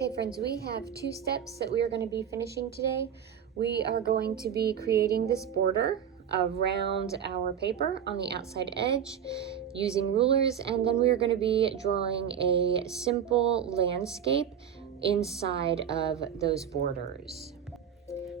Okay friends, we have two steps that we are going to be finishing today. We are going to be creating this border around our paper on the outside edge using rulers, and then we are going to be drawing a simple landscape inside of those borders.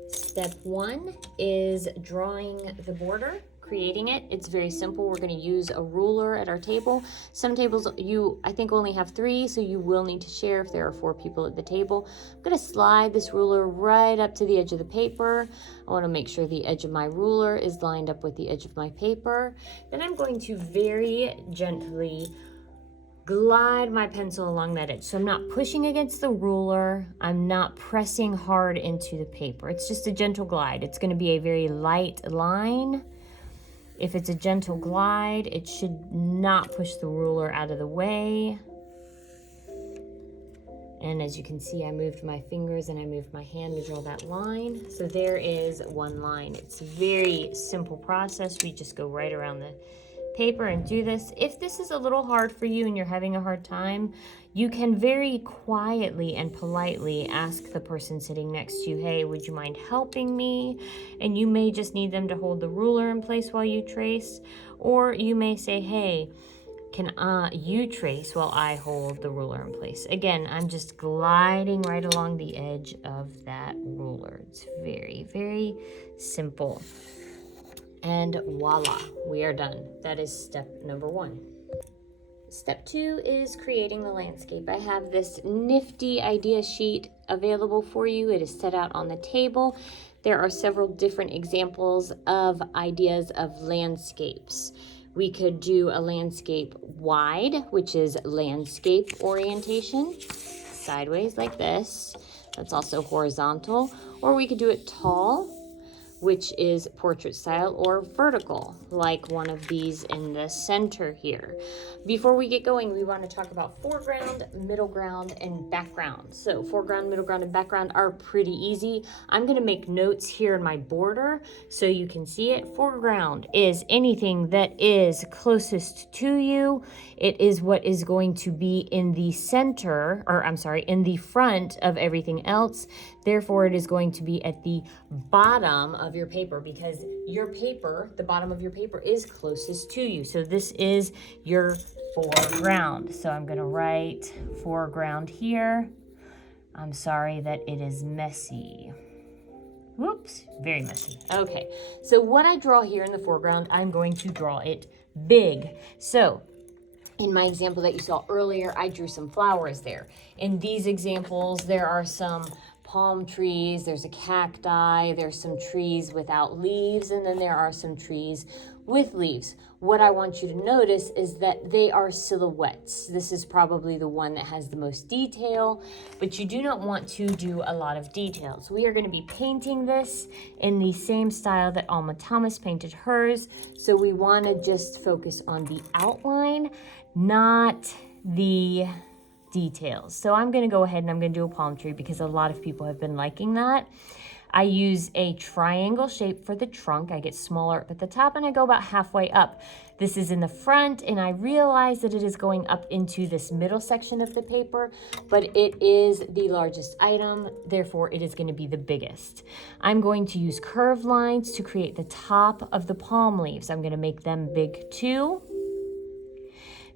Step one is drawing the border, creating it. It's very simple. We're going to use a ruler at our table. Some tables I think only have 3, so you will need to share if there are 4 people at the table. I'm going to slide this ruler right up to the edge of the paper. I want to make sure the edge of my ruler is lined up with the edge of my paper. Then I'm going to very gently glide my pencil along that edge. So I'm not pushing against the ruler. I'm not pressing hard into the paper. It's just a gentle glide. It's going to be a very light line. If it's a gentle glide, it should not push the ruler out of the way. And as you can see, I moved my fingers and I moved my hand to draw that line. So there is one line. It's a very simple process. We just go right around the paper and do this. If this is a little hard for you and you're having a hard time, you can very quietly and politely ask the person sitting next to you, hey, would you mind helping me? And you may just need them to hold the ruler in place while you trace, or you may say, hey, can you trace while I hold the ruler in place? Again, I'm just gliding right along the edge of that ruler. It's very, very simple. And voila, we are done. That is step number 1. Step 2 is creating the landscape. I have this nifty idea sheet available for you. It is set out on the table. There are several different examples of ideas of landscapes. We could do a landscape wide, which is landscape orientation, sideways like this. That's also horizontal. Or we could do it tall, which is portrait style, or vertical, like one of these in the center here. Before we get going, we want to talk about foreground, middle ground, and background. So foreground, middle ground, and background are pretty easy. I'm going to make notes here in my border so you can see it. Foreground is anything that is closest to you. It is what is going to be in the center, or I'm sorry, in the front of everything else. Therefore, it is going to be at the bottom of your paper, because your paper, the bottom of your paper, is closest to you. So this is your foreground. So I'm going to write foreground here. I'm sorry that it is messy. Whoops, very messy. Okay, so what I draw here in the foreground, I'm going to draw it big. So in my example that you saw earlier, I drew some flowers there. In these examples, there are some palm trees, there's a cacti, there's some trees without leaves, and then there are some trees with leaves. What I want you to notice is that they are silhouettes. This is probably the one that has the most detail, but you do not want to do a lot of details. We are going to be painting this in the same style that Alma Thomas painted hers, so we want to just focus on the outline, not the details. So I'm going to go ahead and I'm going to do a palm tree because a lot of people have been liking that. I use a triangle shape for the trunk. I get smaller at the top and I go about halfway up. This is in the front, and I realize that it is going up into this middle section of the paper, but it is the largest item, therefore it is going to be the biggest. I'm going to use curved lines to create the top of the palm leaves. I'm going to make them big too.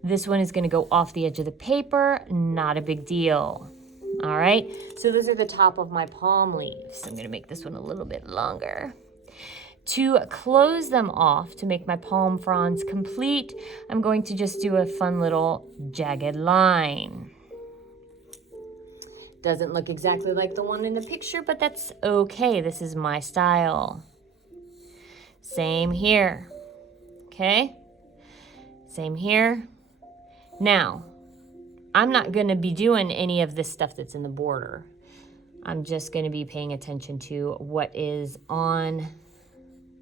This one is going to go off the edge of the paper, not a big deal. All right, so those are the top of my palm leaves. I'm going to make this one a little bit longer. To close them off, to make my palm fronds complete, I'm going to just do a fun little jagged line. Doesn't look exactly like the one in the picture, but that's okay. This is my style. Same here, okay? Same here. Now, I'm not going to be doing any of this stuff that's in the border. I'm just going to be paying attention to what is on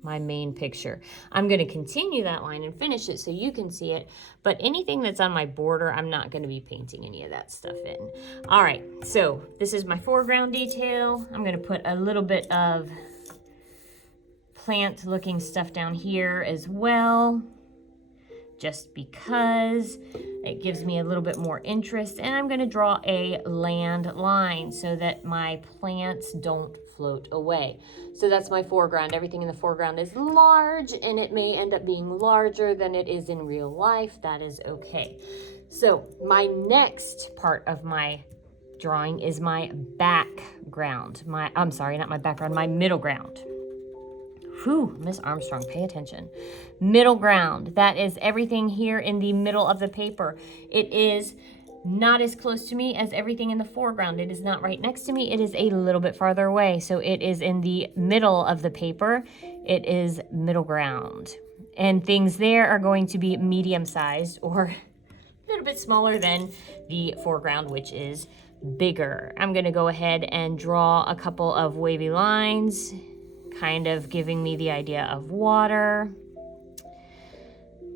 my main picture. I'm going to continue that line and finish it so you can see it, but anything that's on my border, I'm not going to be painting any of that stuff in. All right, so this is my foreground detail. I'm going to put a little bit of plant-looking stuff down here as well, just because it gives me a little bit more interest. And I'm gonna draw a land line so that my plants don't float away. So that's my foreground. Everything in the foreground is large, and it may end up being larger than it is in real life. That is okay. So my next part of my drawing is my background. I'm sorry, not my background, my middle ground. Whew, Miss Armstrong, pay attention. Middle ground, that is everything here in the middle of the paper. It is not as close to me as everything in the foreground. It is not right next to me. It is a little bit farther away. So it is in the middle of the paper. It is middle ground. And things there are going to be medium-sized or a little bit smaller than the foreground, which is bigger. I'm going to go ahead and draw a couple of wavy lines, kind of giving me the idea of water.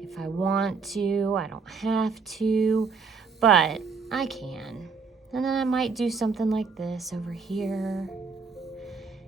If I want to, I don't have to, but I can. And then I might do something like this over here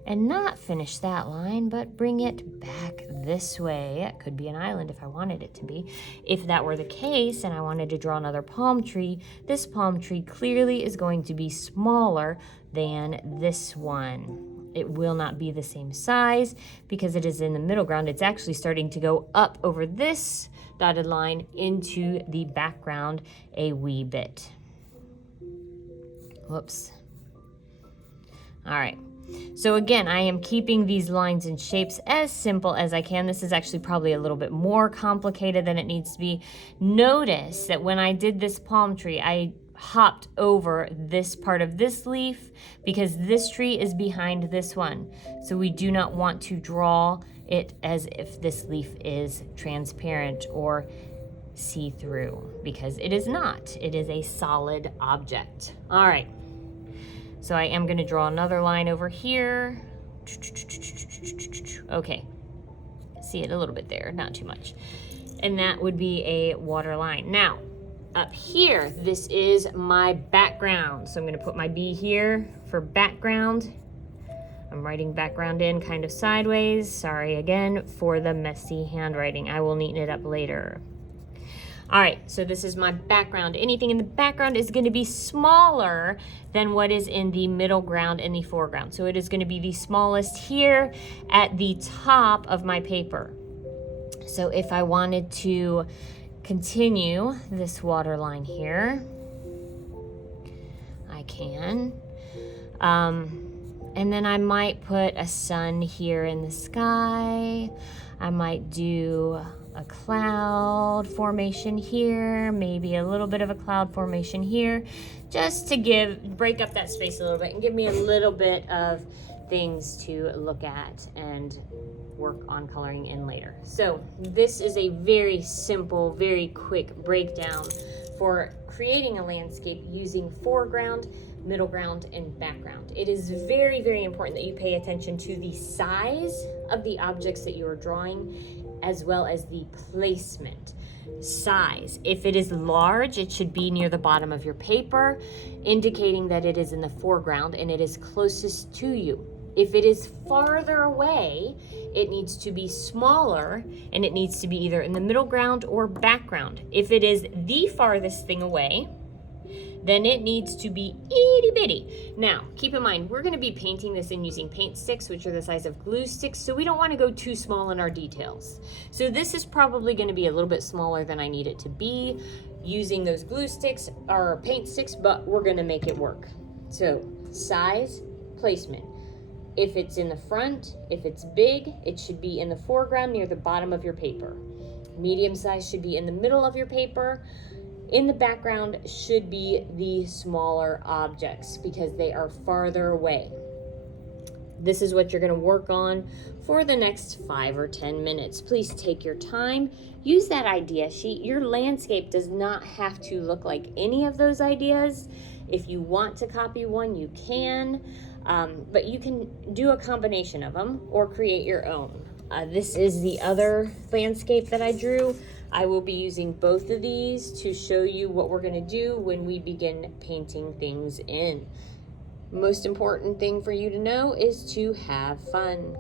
and not finish that line, but bring it back this way. It could be an island if I wanted it to be. If that were the case and I wanted to draw another palm tree, this palm tree clearly is going to be smaller than this one. It will not be the same size because it is in the middle ground. It's actually starting to go up over this dotted line into the background a wee bit. Whoops. All right. So again, I am keeping these lines and shapes as simple as I can. This is actually probably a little bit more complicated than it needs to be. Notice that when I did this palm tree, I hopped over this part of this leaf because this tree is behind this one. So we do not want to draw it as if this leaf is transparent or see-through because it is not. It is a solid object. All right. So I am going to draw another line over here. Okay. See it a little bit there, not too much. And that would be a water line. Now, up here, this is my background. So I'm going to put my B here for background. I'm writing background in kind of sideways. Sorry again for the messy handwriting. I will neaten it up later. All right, so this is my background. Anything in the background is going to be smaller than what is in the middle ground and the foreground. So it is going to be the smallest here at the top of my paper. So if I wanted to continue this water line here, I can. And then I might put a sun here in the sky. I might do a cloud formation here, maybe a little bit of a cloud formation here, just to break up that space a little bit and give me a little bit of things to look at and work on coloring in later. So this is a very simple, very quick breakdown for creating a landscape using foreground, middle ground, and background. It is very, very important that you pay attention to the size of the objects that you are drawing as well as the placement. Size. If it is large, it should be near the bottom of your paper, indicating that it is in the foreground and it is closest to you. If it is farther away, it needs to be smaller and it needs to be either in the middle ground or background. If it is the farthest thing away, then it needs to be itty bitty. Now, keep in mind, we're gonna be painting this and using paint sticks, which are the size of glue sticks, so we don't wanna go too small in our details. So this is probably gonna be a little bit smaller than I need it to be using those glue sticks or paint sticks, but we're gonna make it work. So size, placement. If it's in the front, if it's big, it should be in the foreground near the bottom of your paper. Medium size should be in the middle of your paper. In the background should be the smaller objects because they are farther away. This is what you're going to work on for the next 5 or 10 minutes. Please take your time. Use that idea sheet. Your landscape does not have to look like any of those ideas. If you want to copy one, you can, but you can do a combination of them or create your own. This is the other landscape that I drew. I will be using both of these to show you what we're going to do when we begin painting things in. Most important thing for you to know is to have fun.